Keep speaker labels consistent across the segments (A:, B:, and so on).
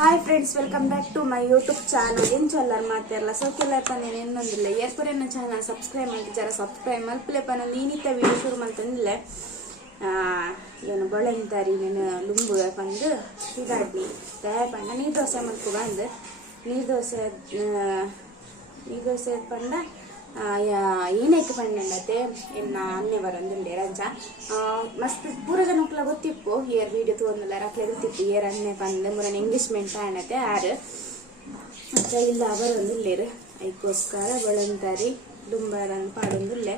A: Hi friends welcome back to my YouTube channel ಏನು ಚೊಲ್ಲರ್ so ಕೆಲಪ್ಪ ನೀನು ಇನ್ನೊಂದಿಲ್ಲ. ಏರ್ಪುರ ನನ್ನ ಚಾನಲ್ ಸಬ್ಸ್ಕ್ರೈಬ್ ಮಾಡಿ ಜರ ಸಬ್ಸ್ಕ್ರೈಬ್ ಮಲ್ಪಲೆ ಪನ್ನೊಂದು ಏನಿತ್ತ ವಿಡಿಯೋ ಶುರು ಮಾಡ್ತಂದಿಲ್ಲ ಏನು ಬೊಳೆಂತಾರಿ ನಾನು, ಲುಂಬು ಬಂದು ಇದಾಡಿ ದಯ ಪಂಡ ನೀರು ದೋಸೆ ಮಲ್ಪು ಬಂದು. ನೀರು ದೋಸೆ ನೀರು ದೋಸೆ ಪಂಡ ಏನೈತೆ ಪಂಡತೆ ಎನ್ನ ಅನ್ನೆ ಬರಂದುಂಡೆ ಆ, ಮಸ್ತ್ ಪೂರ ಜನಕ್ಲ ಗೊತ್ತಿಪ್ಪು ಏರ್ ವೀಡಿಯೋ ತೋಂದಿಲ್ಲ ರಕ್ಲೆ ಗೊತ್ತಿಪ್ಪು ಏರ್ ಅನ್ನೆ ಬಂದ ಮುರನ್ ಎಂಗೇಜ್ಮೆಂಟ್ ಆಣತೆ ಆರು. ಮತ್ತೆ ಇಲ್ಲ ಬರೊಂದಿಲ್ಲೇರು ಅದಕ್ಕೋಸ್ಕರ ಬಳಂತಾರಿ ದುಂಬಾರನ್ನು ಪಾಡೊಂದಿಲ್ಲೆ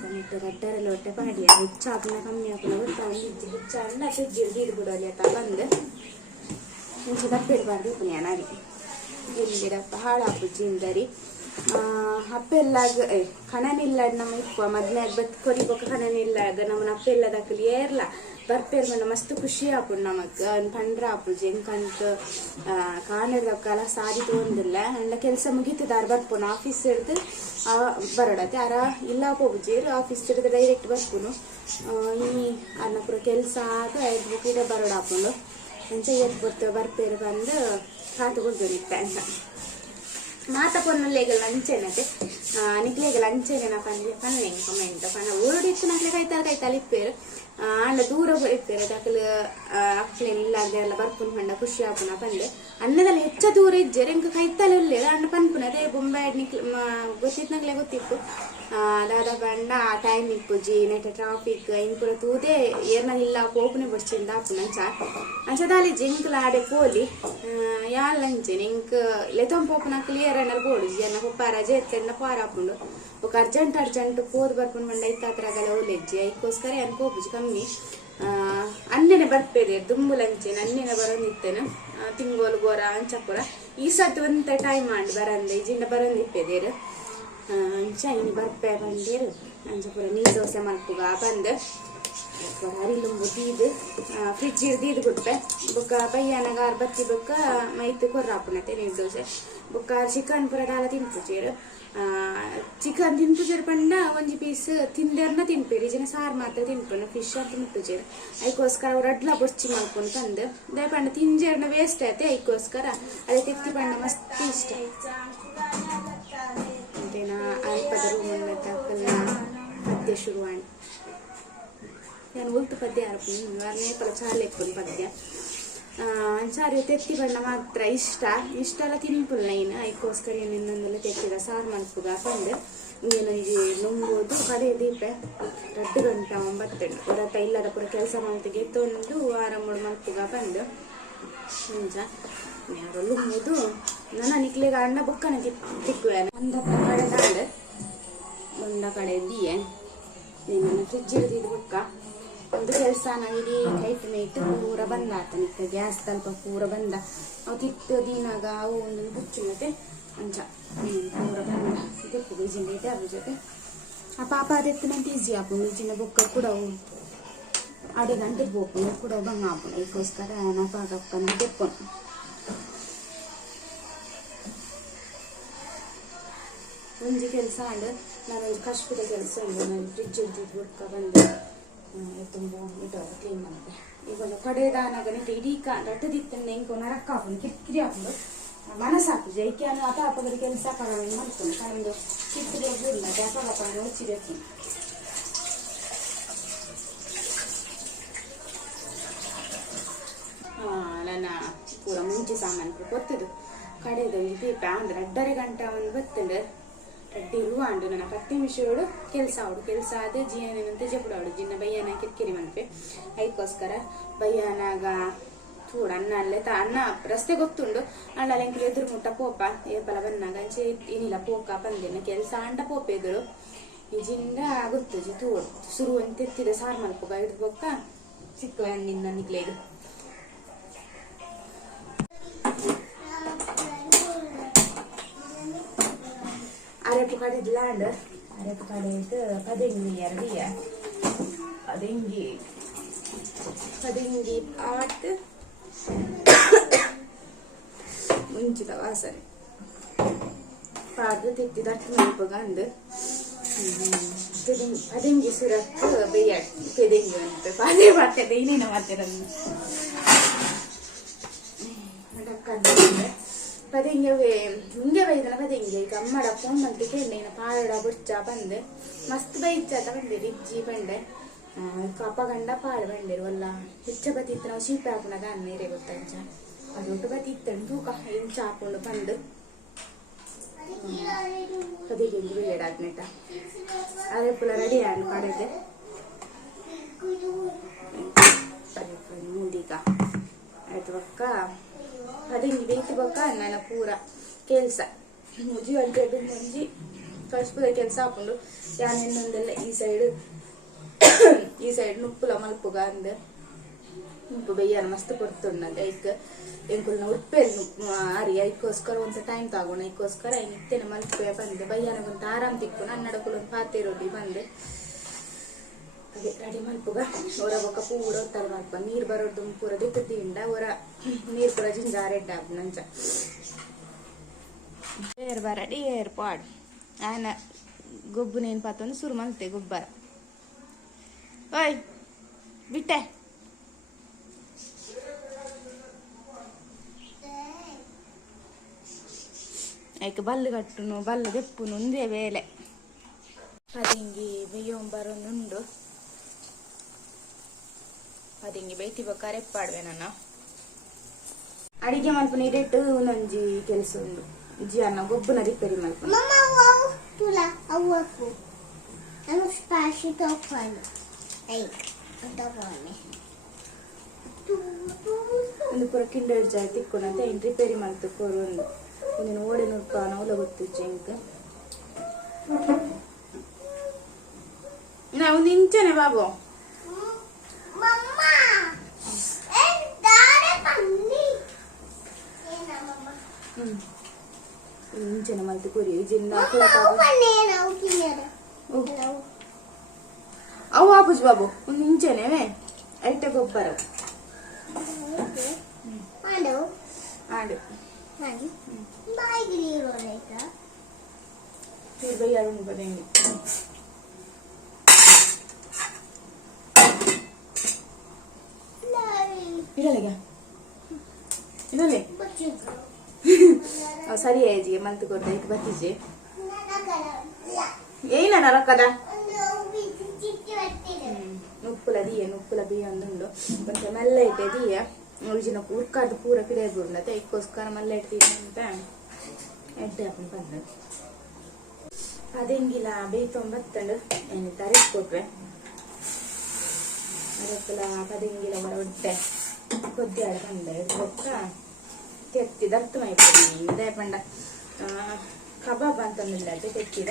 A: ಪನ್ನೆಟ್ಟು ಗಡ್ಡರಲ್ಲಿ ಹೊಟ್ಟೆ ಪಾಡಿಯ ಹುಚ್ಚಾಪನ ಕಮ್ಮಿ ಹಾಕಲು ಗೊತ್ತಾಗ ಇಜ್ಜಿ ಹಿಡಿದು ಬಿಡೋಲಿ ಅಂತ ಬಂದು. ಮುಂಚೆ ದಪ್ಪಿಡಬಾರ್ದು ಪುಣ್ಯನಾಗಿ ಎಲ್ಲಿರಪ್ಪ ಹಾಳಾಪುಜ್ಜಿಂದರಿ ಏ, ಕಣನಿಲ್ಲ, ನಮ್ಮ ಇಪ್ಪ ಮದ್ನಾಗ ಬತ್ ಕೊರಿಬೋಕ ಕಣನಿಲ್ಲ ಆಗ ನಮ್ಮನ ಅಪ್ಪೆಲ್ಲ ದಕ್ಕಲಿ ಏರ್ಲ. ಬರ್ಪೇರ್ ಮನ, ಮಸ್ತ್ ಖುಷಿ ಆಪುಂಡು ನಮಕ್. ಪಂಡ್ರ ಆಪುಜಿ ಕಾನಡ ಕಾಲ ಸಾರಿ ತಗೊಂಡಿಲ್ಲ. ಅಂಡ ಕೆಲಸ ಮುಗಿತದಾರ, ಬರ್ಪುನು ಆಫೀಸ್ ಹಿಡ್ದು ಬರಡತ್ತೆ. ಅರ ಇಲ್ಲ ಹೋಗುಜೇರು ಆಫೀಸ್ ಹಿಡ್ದು ಡೈರೆಕ್ಟ್ ಬರ್ಪುನು. ಈ ಅನ್ನಪುರ ಕೆಲಸ ಆಗ ಎದ್ದು ಕೂಡ ಬರಡ ಆಪುಂಡು ಅಂಚೆ ಎದ್ದು ಬರ್ತೇವೆ ಬರ್ಪೇರ್ ಬಂದು ಕಾತುಕೊಳ್ಬೇಕು ಅಂತ. ಮಾತ ಪೊನ್ನಲ್ಲೇಗ ಲಂಚೆನತೆ ನಿಕ್ಲೇಗ ಲಂಚೆನ ಪಂಡ್ಲೆ ಪನ್ನೆ ಕಮೆಂಟ್ ಪನ್ನ ಊರುಡಿತ್ತು ನಕ್ಲೆ ಕೈತಾರ ಕೈತಾಲ ಇಪ್ಪೇರು ಅಂಡ ದೂರ ಇಪ್ಪೇರು ದಕ್ಕಲು ಅಕ್ಲೇನ್ ಇಲ್ಲ ಅದೆಲ್ಲ ಬರ್ಪುನ್ ಪಂಡ ಖುಷಿ ಆಪುನ ಪಂಡೆ ಅನ್ನದಲ್ಲಿ ಹೆಚ್ಚ ದೂರ ಇಜ್ಜೆರ್ ಎಂಕ ಕೈತಾಲ ಉಳ್ಳೇರು ಅಂಡ ಪನ್ಪುನ ಅದೇ ಬೊಂಬೆ ನಿಕ್ಲ ಗೊತ್ತಿತ್ತು ನಕ್ಲೆ ಗೊತ್ತಿಪ್ಪು ದಾದ ಪಂಡ ಟೈಮ್ ಇಪ್ಪುಜಿ ನೆಟ್ ಟ್ರಾಫಿಕ್ ಇಂಪುರ ತೂದೆ ಏರ್ನ ಇಲ್ಲ ಪೋಪುನೆ ಬರ್ಚಿಂದ ಆಪುನ ಅಂಚ ಅಂಚದಾಲಿ ಜಿಂಕ್ಲ ಆಡೆ ಪೋಲಿ ಯಾಲ್ ಅಂಚೆ ನಿಂಕ್ ಲೆತೊಂ ಪೋಪುನ ಕ್ಲಿಯರ್ ಅನ್ನರ್ ಬೋಡು ಜನ ಪಪ್ಪ ರಜೆ ಎತ್ತೆಂಡ ಪಾರಾಪುಂಡು ఒక అర్జెంట్ అర్జెంట్ పోదు ಬರ್ಪುಂಡು ಮಂಡ ಐತಾತ್ರಗಲ ಒಲೆಜ್ಜಿ ಐಕೋಸ್ಕರ ಏನ್ ಕೋಪುಜಿ ಕಮ್ಮಿ ಆ, ಅನ್ನೆನೆ ಬರ್ಪೇದೆ ದುಂಬುಲಂಚೆನ ಅನ್ನೆನೆ ಬರೋಂದಿತ್ತೇನೆ ತಿಂಗೋಲು ಗೋರ ಅಂಚಪುರ ಈ ಸತ್ ಒಂತ ಟೈಮ್ ಮಾಡಿ ಬರಂದೆ ಇಜಿಂದ ಬರೋಂದಿಪ್ಪೇದೇರು ಅಂಚ ಇನ್ನು ಬರ್ಪೆ ಬಂದೇರು ಅಂಚಪುರ ನೀರು ದೋಸೆ ಮಲ್ಪುಗ ಬಂದು ಅರಿಲುಂಬು ತೀದು ಫ್ರಿಜ್ ಹಿಡ್ದು ಕೊಟ್ಟೆ ಬೊಕ್ಕ ಪಯ್ಯನಗ ಆರ್ ಬತ್ತಿ ಬೊಕ್ಕ ಮೈತ್ ಕೊರ್ರಾಪುಣತೆ ನೀರು ದೋಸೆ ಬೊಕ್ಕ ಚಿಕನ್ ಪುರ ದಾಲ ತಿನ್ಪುಜೇರು ಚಿಕನ್ ತಿನ್ಪುಜೇರು ಪಂಡ ಒಂಜಿ ಪೀಸ್ ತಿಂದರ್ನ ತಿನ್ಪೇರಿ ಜನ ಸಾರು ಮಾತ್ರ ತಿನ್ಪುನು ಫಿಶ್ ಅಂತ ತಿನ್ಪುಜೇರು ಅದಕ್ಕೋಸ್ಕರ ಅವ್ರು ಅಡ್ಲ ಬೊಚ್ಚಿ ಮಾಡ್ಕೊಂಡು ತಂದು ದಯ ಪಂಡ ತಿಂಜೇರ್ನ ವೇಸ್ಟ್ ಆಯ್ತು ಅದಕ್ಕೋಸ್ಕರ ಅದೇ ತೆತ್ತಿ ಪಂಡ ಮಸ್ತ್ ಇಷ್ಟ ಅಂತೇನಾ ಅಲ್ಪದ ರೂಮನ್ನ ತಕ್ಕಲ್ಲ ಪದ್ಯ ಶುರುವಾಣಿ. ನಾನು ಉಲ್ತು ಪದ್ಯ ಆರ್ಪುನು ನೇಪಲ ಚಾಲೆಕ್ಕುನು ಪದ್ಯ. ಆ, ಅಂಚಾರಿ ತೆತ್ತಿ ಬಣ್ಣ ಮಾತ್ರ ಇಷ್ಟ. ಇಷ್ಟೆಲ್ಲ ತಿನ್ಪುಲ್ ನೈನ್ ಅದಕ್ಕೋಸ್ಕರ ನಿನ್ನೊಂದೆಲ್ಲ ತೆತ್ತಿದ ಸಾರು ಮಲ್ಪುಗ ಏನು ಇದು ನುಂಬೋದು ಪದೇ ದೀಪೆ. ರಡ್ಡು ಗಂಟೆ ಒಂಬತ್ತು ಹೊರತ ಇಲ್ಲದ ಪುರ ಕೆಲಸ ಮಾಡ್ತಿಗೆ ತೊಂದು ವಾರ ಮೂರು ಮಲ್ಪುಗ ಬಂದು ಮುಂಜ ಯಾರು ಲುಂಬುದು ನನ್ನ ನಿಕ್ಲಿಗೆ ಅಣ್ಣ ಬುಕ್ಕನೆ ತಿಕ್ ತಿಕ್ಕುವೆ. ತಾಂಡೆ ಕಡೆ ದಿಯೆ ನೀನು ಫ್ರಿಜ್ ಹಿಡಿದಿದ್ದು ಬುಕ್ಕ ಒಂದು ಕೆಲಸ ನಾವು ಇಡೀ ಕೈಟ್ ಮೇಟ್ ಪೂರ ಬಂದ ಆತನಿಕ ಗ್ಯಾಸ್ ತಲ್ಪ ಪೂರ ಬಂದ. ಅವು ತಿತ್ತು ದೀನಾಗ ಅವು ಒಂದೊಂದು ಬುಚ್ಚು ಮತ್ತೆ ಅಂಚ. ಪೂರ ಬಂದ. ತೆಪ್ಪು ಬೀಜಿಂದ ಐತೆ ಅದ್ರ ಜೊತೆ. ಆ ಪಾಪ ಅದೆತ್ತಿನಂತ ಈಜಿ ಆಪು ಬೀಜಿನ ಬುಕ್ಕ ಕೂಡ ಅಡಿ ಗಂಟೆ ಬೋಪು ಕೂಡ ಬಂಗ ಆಪು ಇದಕ್ಕೋಸ್ಕರ ನಾ ಪಾಕಪ್ಪನ ತೆಪ್ಪನು ಒಂಜಿ ಕೆಲಸ ಆಂಡ್. ನಾನು ಕಷ್ಟದ ಕೆಲಸ ಇಲ್ಲ ನಾನು ಫ್ರಿಜ್ ಇರ್ತಿದ್ದು ಹುಡ್ಕೊಂಡು ತುಂಬ ಇಟ್ಟು ಕ್ಲೀನ್ ಮಾಡಿದೆ. ಇವಾಗ ಒಂದು ಕಡೆ ದಾನಾಗ ನಿಂತು ಇಡೀ ಕ ರಟ್ಟದಿತ್ತಂಡೆ ಹೆಂಗೆ ನರಕ್ಕ ಹಾಕೊಂಡು ಕಿರಿಕಿರಿ ಹಾಕೊಂಡು ಮನಸ್ಸು ಹಾಕುದು ಏಕೆ ಅನ್ನೋ ಅಪ ಅಪಗದ ಕೆಲಸ ಕಳವನ್ನು ಮಾಡ್ಕೊಂಡು ಬಿಡಲ್ಲ ಅಪ ಅಪಗಳನ್ನು ಮುಚ್ಚಿಬೇಕು ಆ, ನನ್ನ ಪೂರ ಮುಂಚೆ ಸಾಮಾನು ಕೊತ್ತದು ಕಡೆದು ದೀಪ ಅಂದ್ರೆ ಅಡ್ಡರೆ ಗಂಟ ಒಂದು ಬತ್ತಂಡು ಅಡ್ಡಿ ಆಂಡು ನನ್ನ ಕತ್ತೆ ಮಿಶೋಡು ಕೆಲಸ ಅವಡು ಕೆಲಸ ಆದ ಜೀವನ ತೆಜಪುಡಾಡು ಜಿನ್ನ ಬಯ್ಯನ ಕಿರಿಕಿರಿ ಮನ್ಪೆ. ಅದಕ್ಕೋಸ್ಕರ ಬಯ್ಯನಾಗ ಚೂಡ ಅನ್ನ ಅಲ್ಲೇ ತ ಅನ್ನ ರಸ್ತೆ ಗೊತ್ತುಂಡು. ಅಣ್ಣ ಎಂಕ್ಲು ಎದುರು ಮುಟ್ಟ ಪೋಪ. ಏಪಲ ಬನ್ನಾಗ ಅಂಚೆ ಏನಿಲ್ಲ, ಪೋಕ ಬಂದೇನ ಕೆಲಸ ಅಂಡ ಪೋಪ ಎದುರು. ಇಜಿಂದ ಗೊತ್ತು ಜಿ ತೂಡು ಸುರು ಅಂತ ಎತ್ತಿದ ಸಾರು ಮಲ್ಪುಗ. ಹಿಡ್ದು ಬೊಕ್ಕ ಸಿಕ್ಕ ನಿನ್ನ ನಿಗ್ಲೇದು. ಅರೆಪು ಕಡೆದು ಲ್ಯಾಂಡ್ ಅರೆಪು ಕಡೆದು ಪದಂಗಿ ಎರಡಿಯ ಪದಂಗಿ ಪದಂಗಿ ಆಟ್ ಮುಂಚಿದ ವಾಸನೆ ಪಾದ ತಿತ್ತಿದ ಮಲ್ಪಗ ಅಂದು ಪದಂಗಿ ಸುರತ್ತು ಬೇಯ ಪೆದಂಗಿ ಅಂತ ಪಾದೇ ಮಾಡ್ತದೆ ಇನ್ನೇನು ಮಾಡ್ತಿರೋದು ಪದಿಂಗೆ ಹಿಂಗೆ ಬೈದನ ಪದಿಂಗೆ ಈಗ ಅಮ್ಮಡ ಫೋನ್ ಮಾಡ್ಲಿಕ್ಕೆ నేను ಪಾಡ ಬುಚ್ಚ ಬಂದೆ ಮಸ್ತ್ ಬೈಚ್ಚ ತಗೊಂಡಿರಿ ಇಜ್ಜಿ ಬಂಡೆ ಕಪ್ಪ ಗಂಡ ಪಾಡು ಬಂದಿರು ಅಲ್ಲ ಹೆಚ್ಚ ಬತ್ತಿತ್ತು ನಾವು ಚೀಪ ಹಾಕೊಂಡಾಗ ಅನ್ನೀರೇ ಗೊತ್ತಂಚ ಅದೊಟ್ಟು ಬತ್ತಿ ಇತ್ತಂಡು ತೂಕ ಇಂಚ ಹಾಕೊಂಡು ಬಂದು ಪದಿಗೆ ಬಿಡಾದ್ನೆಟ ಅದೇ ಪುಲ ರೆಡಿ ಆಗಿ ಮಾಡಿದ್ದೆ ಮುಂದೀಗ ಆಯ್ತು ಬೊಕ್ಕ ಅದಿಂಗಿ ಬೆಂಕಿ ಬೊಕ್ಕ ನನ್ನ ಪೂರ ಕೆಲಸ. ಮುಜಿ ಅಲ್ಟೆದು ಮುಂಜಿ ಕಳ್ಸ್ಪುದ ಕೆಲಸ ಹಾಕೊಂಡು ಯಾನೆಲ್ಲ ಈ ಸೈಡ್ ಈ ಸೈಡ್ ನುಪ್ಪುಲ ಮಲ್ಪುಗ ಅಂದ. ನುಪ್ಪು ಬೆಯ್ಯನ ಮಸ್ತ್ ಕೊಡ್ತುಂಡಂತೆ ಐಕ್ ಎಂಕುಲ್ನ ಉಪ್ಪೆ ಅರಿ. ಐಕೋಸ್ಕರ ಒಂದು ಟೈಮ್ ತಗೋಣ. ಐಕೋಸ್ಕರ ಐನಿತ್ತೇನೆ ಮಲ್ಪೆ ಬಂದೆ. ಬಯ್ಯನ ಒಂದು ಆರಾಮ್ ತಿಕ್ಕು. ನನ್ನಡಕುಲು ಒಂದು ಪಾತೆ ರೊಟ್ಟಿ ಬಂದೆ. ಅದೇ ರೆಡಿ ಮಲ್ಪುಗ ಹೊರ ಬೊಕ್ಕ ಪೂರ ತರ ಮಲ್ಪ ನೀರು ಬರೋದು ಪೂರ ದಿಕ್ಕುತ್ತಿಂಡ ಹೊರ ನೀರು ಪೂರ ಆಗ ನಂಚ ಏರ್ ಬರಡಿ ಏರ್ ಪಾಡ್. ಆನ ಗೊಬ್ಬು ನೇನು ಪಾತಂದು ಸುರು ಮಲ್ತೆ ಗೊಬ್ಬರ. ಓಯ್, ಬಿಟ್ಟೆ. ಐಕ ಬಲ್ಲು ಕಟ್ಟುನು, ಬಲ್ಲು ದೆಪ್ಪುನು, ಒಂದೇ ವೇಲೆ ಅದಿಂಗಿ ಬರೋನುಂಡು ಅದಿಂಗಿ ಬೈತಿ ಬೇಕಾರೆ ಎಪ್ಪಾಡ್ವೆ ನಾನು ಅಡಿಗೆ ಮಲ್ಪ ನೀರಿಟ್ಟು ನಂಜಿ ಕೆಲಸ ಉಂಡು ಜಿ ಅನ್ನ ಗೊಬ್ಬನ ರಿಪೇರಿ
B: ಮಲ್ಪ.
A: ಒಂದು ಪೂರ ಕಿಂಡರ್ ಜಾಯ್ ತಿಕ್ಕೊಂಡಂತ ಇನ್ ರಿಪೇರಿ ಮಾಡ್ತು ಕೊರು ಒಂದು. ಒಂದು ಓಡಿ ನೋಡ್ಕೊ ನವಲ ಗೊತ್ತು ಜಿಂಕ್. ನಾವು ನಿಂಚನೆ ಬಾಬು. ఇంచిన మళ్ళీ
B: కొరి
A: జిన్న
B: అవు ఆపుజ్ బాబు ఇంచనేమే
A: అయితే గొప్పరు ఆడు బాయ్ ಇರಲಿಗ ಇರಲಿ. ಸರಿ ಏಜಿಗೆ ಮಲ್ತು ಕೊಡ್ದೆ ಈಗ ಬತ್ತಿಜೆ. ಏನ ರೊಕ್ಕದ ಉಪ್ಪುಲ ದಿಯ ಉಪ್ಪುಲ ಬಿಯ ಒಂದುಂಡು ಮತ್ತೆ ಮೆಲ್ಲ ಇಟ್ಟೆ ದೀಯ ಉಳಿಜಿನ ಉರ್ಕಾರ್ದು ಪೂರ ಪಿಡಿಯ ಬಿಡತ್ತೆ ಇದಕ್ಕೋಸ್ಕರ ಮಲ್ಲ ಇಡ್ತೀನಿ ಅಂತ ಎಡ್ಡೆ ಹಾಕೊಂಡು ಬಂದ. ಅದೆಂಗಿಲ್ಲ ಬೇಯ್ತೊಂಬತ್ತಂಡು ಏನು ತರಿಸ್ಕೊಟ್ರೆ. ಅದಕ್ಕೆಲ್ಲ ಪದೆಂಗಿಲ್ಲ ಹೊರ ಹೊಟ್ಟೆ ಕೊದ್ದಿ ಆಡ ಬಂದೆ ಬೊಕ್ಕ ತೆತ್ತಿ ದರ್ತು ಮೈಪಡಿ ಇದೇ ಪಂಡ ಆ, ಕಬಾಬ್ ಅಂತಂದಿಲ್ಲ ಅದು ತೆತ್ತಿದ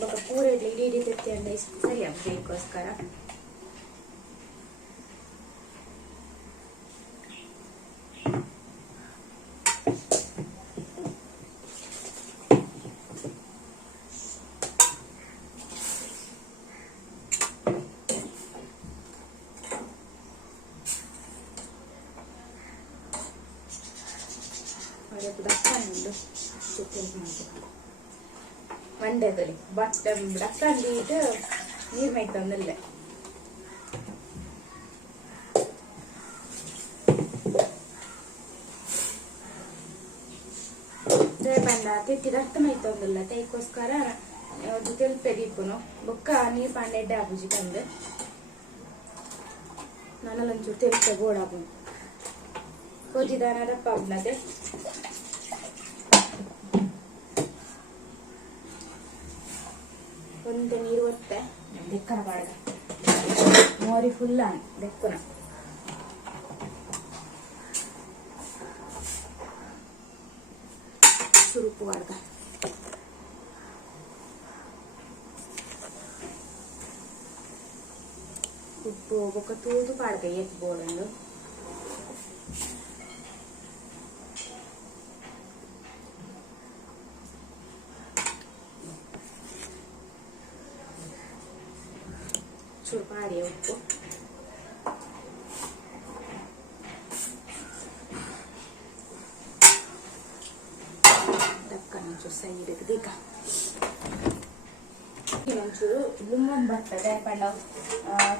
A: ಬೊಕ್ಕ ಪೂರ ಇಡ್ಲಿ ಇಡೀ ಇಡೀ ತೆತ್ತಿ ಅಂಡ ಇಷ್ಟು ಸರಿ ಅದಕ್ಕೋಸ್ಕರ ದಕ್ಕಂಡು ಚಿಕ್ಕನ್ ಮಾಡ್ಬೇಕು ಮಂಡ್ಯದಲ್ಲಿ ಬಟ್ ದಕ್ಕಂಡು ಇದು ನೀರು ಮೈ ತಂದಿಲ್ಲ ರೇಪಂಡ ತಿಟ್ಟಿ ರಕ್ತ ಮೈ ತಂದಿಲ್ಲ ತೈಕೋಸ್ಕರ ಒಂದು ತೆಲ್ಪೆ ದೀಪನು ಬೊಕ್ಕ ನೀರು ಪಾಂಡೆ ಎಡ್ಡೆ ಆಪುಜಿ ತಂದು ನಾನಲ್ಲೊಂಚೂರು ತೆಲ್ಪೆ ಗೋಡಾಪು ಕೋಜಿದಾನ ದಪ್ಪ ಆಗ್ನದೆ ಒಂದು ನೀರು ಒತ್ತೆ ಡೆಕ್ಕರ ಬಾಡ್ಗ. ಮೋರಿ ಫುಲ್ ಡೆಕ್ಕರ ಸುರುಪು ಬಾಡ್ಗ ಉಪ್ಪು ಬೊಕ್ಕ ತೂತು ಪಾಡ್ಗ ಎತ್ ಬೋಡಂಡು ಇನ್ನೊಂಚೂರು ಲುಮ್ಮಂ ಬರ್ತದೆ ಪಂಡ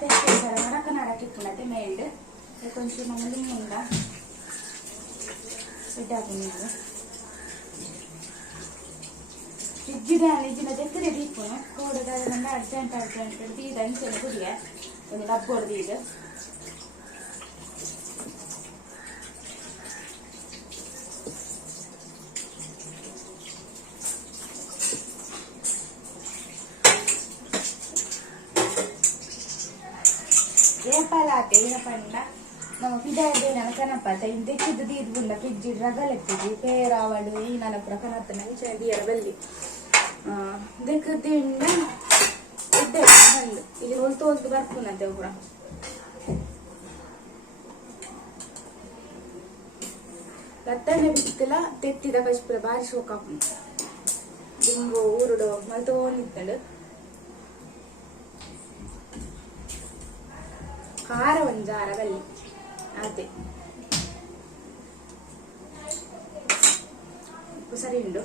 A: ತೆಕ್ಕೆ ಸರ ನಡಕ ನಡಕಿಪ್ಪುನತೆ ಮೇಲ್ಡ್ కొంచెం ಲುಮ್ಮಂಗ ಇಟ್ಟಾಕೊಂಡಿದ್ದು ಫ್ರಿಜ್ಜಿಗೆ ಫ್ರಿಜ್ಜಿನ ತೆಕ್ಕದೆ ದೀಪನು ಕೋಡದ ನನ್ನ ಅರ್ಜೆಂಟ್ ಅರ್ಜೆಂಟ್ ದೀದ ಅಂಚೆನೆ ಕುಡಿಯ ಒಂದು ಡಬ್ಬ ಹೊಡೆದು ಪಲಾತೆ ಏನ ಪಂಡ ನಮ್ಮ ಪಿದಾಯದ ಏನ ಕನಪ ಇಂದ ಚಿದ್ದು ದೀರ್ಗುಂಡ ಫ್ರಿಡ್ಜ್ ರಗಲೆತ್ತಿದ್ದಿ ಪೇರಾವಳು, ಈ ನಲಪುರ ಕನತನ ನಂಚಿನ ದಿಯರ ಬಲ್ಲಿ ದಿಕ್ಕದಿಂದ ಇದ್ದೆ ಹಲ್ಲು ಇಲ್ಲಿ ಹೊಲ್ತು ಹೊಲ್ತು ಬರ್ಪುನಂತೆ ಪೂರ ರತ್ತನೆ ಬಿತ್ತಿಲ್ಲ, ತೆತ್ತಿದ ಕಶ್ಪುರ ಬಾರಿ ಶೋಕ. ದಿಂಬು ಊರುಡು ಮಲ್ತೋನಿತ್ತಳು ಖಾರ ಒಂದು ಜಾರ ಬಲ್ಲಿ ಅದೇ ಉಪ್ಪು ಸರಿ ಉಂಡು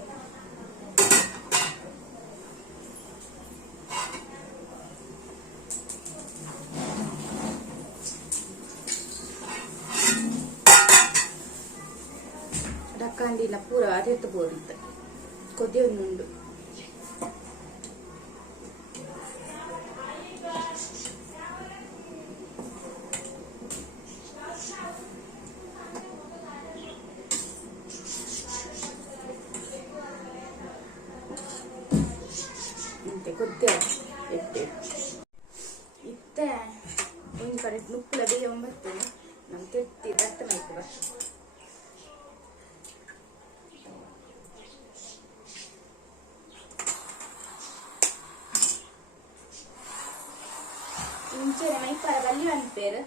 A: ಡಕ್ಕಂಡಿನ ಪೂರ ಅದೆತ್ತು ಬೋರಿತ್ತು ಕೊದ್ದಿ ಒಂದುಂಡು ಅಂತೆ ಕೊದ್ದೆ ಎಟ್ಟೆ ಇತ್ತೆ ಒಂದು ಕಡೆ ನುಪ್ಪುಲ ಬೇಯ ಒಂಬತ್ತು ನಮ್ಮ ತೆತ್ತಿ ದಟ್ಟ ಮೈಕು ಬಾ ಮುಂಚೆ ಮೈಪರ ಬಲ್ಲಿ ಅನ್ಪೇರು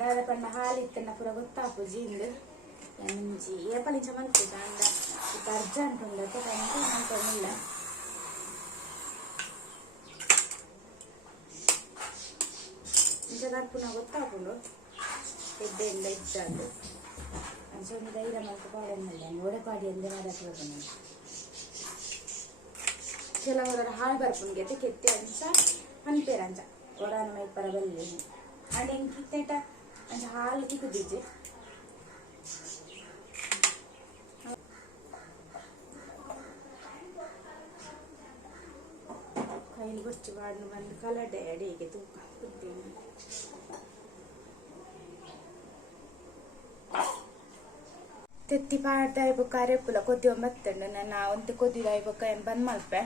A: ದಾದ ಪಂಡ ಹಾಲಿತ್ತನ್ನ ಪೂರ ಗೊತ್ತಾಪುಜಿ ಇಂದು ಎಂಜಿ ಏಪಲಿಂಚ ಮಲ್ಪುಜ ಅಂದ ಇತ್ತ ಅರ್ಜೆಂಟ್ ಉಂಡು ತಗೊಂಡು ಅನ್ಕೊಂಡಿಲ್ಲ ಇಂಚ ಕರ್ಪುನ ಗೊತ್ತಾಪುಂಡು ಎಡ್ಡೆಲ್ಲ ಇದ್ದಾಂಡು ಅಂಚೊಂದು ಧೈರ್ಯ ಮಲ್ತು ಪಾಡನ್ನಲ್ಲ ಓಡೆಪಾಡಿ ಅಂದ್ರೆ ಮಾತಾಡ್ಕೊಂಡು ಕೆಲವರ ಹಾಳು ಬರ್ಪುನ್ಗೆ ಕೆತ್ತಿ ಅಂಚ ಅನ್ಪೇರ ಅಂಚ ಒಡಾನ ಮೈಪರ ಬಲ್ಲಿ ಅಂಡ್ ಹೆಂಗ್ ಕಿತ್ತೇಟ ಅಂಚ ಹಾಲು ತಿಕ್ಕುದಿಜ್ಜೆ ಕೈಲಿ ಗೊಚ್ಚು ಬಾಡ್ನು ಬಂದು ಕಲಡೆ ಅಡಿಗೆ ತೂಕ ಕುದ್ದೇನೆ ತೆತ್ತಿ ಪಾಡ್ದ ಇಬ್ಬಕ್ಕ ಅರೆಪ್ಪುಲ ಕೊದ್ದಿ ಒಂಬತ್ತಂಡು ನನ್ನ ಒಂದು ಕೊದ್ದಿದ ಏನ್ ಬಂದ್ ಮಲ್ಪೆ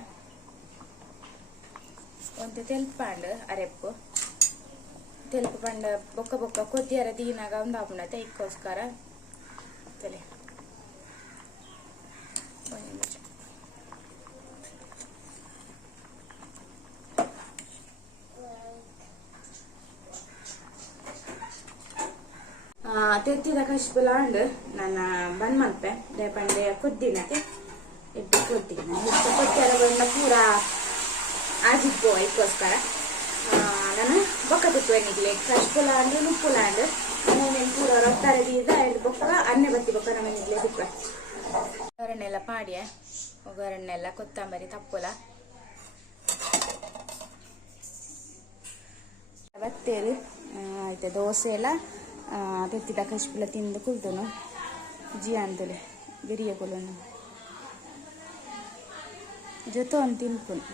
A: ಒಂತೆ ತೆಲ್ಪಾಂಡು ಅರೆಪ್ಪು ತೆಲ್ಪ ಪಂಡ ಬೊಕ್ಕ ಬೊಕ್ಕ ಕೊದ್ದಿಯರ ದೀನಾಗ ಒಂದು ಆಪುಂಡ ಇಕ್ಕೋಸ್ಕರ ತಲೆ ಒಂದ್ ನಿಮಿಷ. ಆ, ತೆತ್ತಿದ ಕಶ್ಪುಲ ಉಂಡು ನನ್ನ ಬಂದ್ ಮಲ್ಪೆ ದೇಪಂಡೆ ಕುದ್ದಿನಕ್ಕೆ ಇಟ್ಟು ಕೊದ್ದಿನ. ಇಷ್ಟು ಕೊದ್ದಿರ ಬಂದ ಪೂರ ಆಗಿತ್ತು ಅದಕ್ಕೋಸ್ಕರ ನಾನು ಬೊಕ್ಕ ತಿಕ್ಕುವೆನಿಗ್ಲಿ ಕಶ್ಪುಲ ಅಂಡ್ ನುಪ್ಪುಲ ಅಂಡ್ ನಾನು ಪೂರ ರೊತ್ತಾರೆ ದೀದ ಎರಡು ಬೊಕ್ಕ, ಅನ್ನೆ ಬತ್ತಿ ಬೊಕ್ಕ ನಮ್ಮನಿಗ್ಲಿ ತಿಕ್ಕುವೆ ಒಗ್ಗರಣೆಲ್ಲ ಪಾಡಿಯ ಒಗ್ಗರಣೆಲ್ಲ ಕೊತ್ತಂಬರಿ, ತಪ್ಪುಲ. ಬತ್ತೇರಿ ಆಯ್ತು, ದೋಸೆ ಎಲ್ಲ. ತೆತ್ತಿದ ಕಶ್ಪುಲ ತಿಂದು ಕುಲ್ತನು ಜಿ ಅಂತಲೆ ಬಿರಿಯ ಕುಲನು ಜೊತೆ ಒಂದು ತಿನ್ಪುನು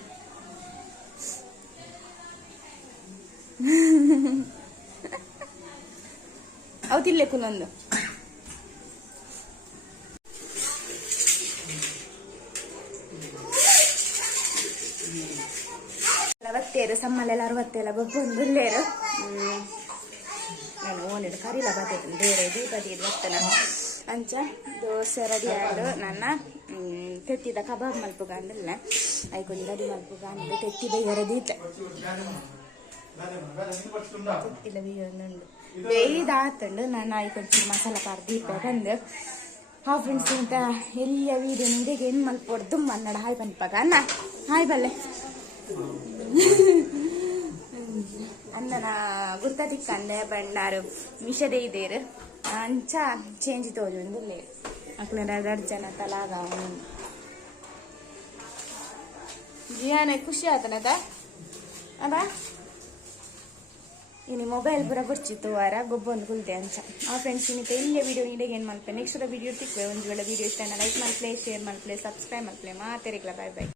A: ಅವು ತಿನ್ಲೆ ಕುಲೊಂದು ಅರವತ್ತೇರು ಸಮ್ಮಲೆಲ್ಲ ಅರವತ್ತೆಲ್ಲ ಗೊಬ್ಬೊಂದುಲ್ಲೇರು ನಾನು ಓನಿಡ್ ಕರಿಲ ಬರ್ತೈತೆ ಬೇರೆ ದೀಪದಿ ಬರ್ತನ ಅಂಚ, ದೋಸೆ ರೆಡಿ ಆಡು ನನ್ನ ತೆತ್ತಿದ ಕಬಾಬ್ ಮಲ್ಪುಗ ಅಂದಿಲ್ಲ ಐಕೊಂಡು ರೆಡಿ ಮಲ್ಪುಗ ಅಂದ ತೆತ್ತಿದ ಎರದೀತೆ ತೆತ್ತಿಲ ಬೇಯೊಂದುಂಡು ಬೇಯ್ದು ಆತಂಡು ನಾನು ಐಕೊಂಚೂರು ಮಸಾಲ ಪಾರ್ ದೀಪ ಬಂದು ಹಾ ಫ್ರೆಂಡ್ಸ್ ಅಂತ ಎಲ್ಲಿಯ ವೀಡಿಯೋ ನಿಮಗೆ ಏನು ಮಲ್ಪೊಡ್ದು ಮನ್ನಡ ಹಾಯ್ ಬಂದ್ಪಾಗ ಅನ್ನ. ಹಾಯ್ ಬಲ್ಲೆ. ಅಂದನ ಗುರ್ತ ತಿಕ್ಕಂದೆ ಬಂಡಾರು ಮಿಷದೆ ಇದೇರು? ಅಂಚ ಚೇಂಜ್ ತೋಜು ಒಂದಿಲ್ಲ ಅಕ್ಲ ಎರಡು ಜನ ತಲಾಗ ಜಿಯಾನೆ ಖುಷಿ ಆತನದ? ಅದ ಇನಿ ಮೊಬೈಲ್ ಪೂರ ಬುರ್ಚಿತ್ತು ವಾರ, ಗೊಬ್ಬೊಂದು ಕುಲ್ತೆ ಅಂಚ. ಆ ಫ್ರೆಂಡ್ಸ್ ಇನ್ನಿತ ಇಲ್ಲೇ ವಿಡಿಯೋ ನೀಡಿಗೆ ಏನು ಮಾಡ್ತೇನೆ ನೆಕ್ಸ್ಟ್ ವಿಡಿಯೋ ತಿಕ್ವೆ ಒಂದು ವೇಳೆ ವಿಡಿಯೋ ಇಷ್ಟ ಲೈಕ್ ಮಾಡ್ಲೇ ಶೇರ್ ಮಾಡ್ಲೇ ಸಬ್ಸ್ಕ್ರೈಬ್ ಮಾಡ್ಲೇ ಮಾತೇರಿಗ್ಲ ಬಾಯ್ ಬಾಯ್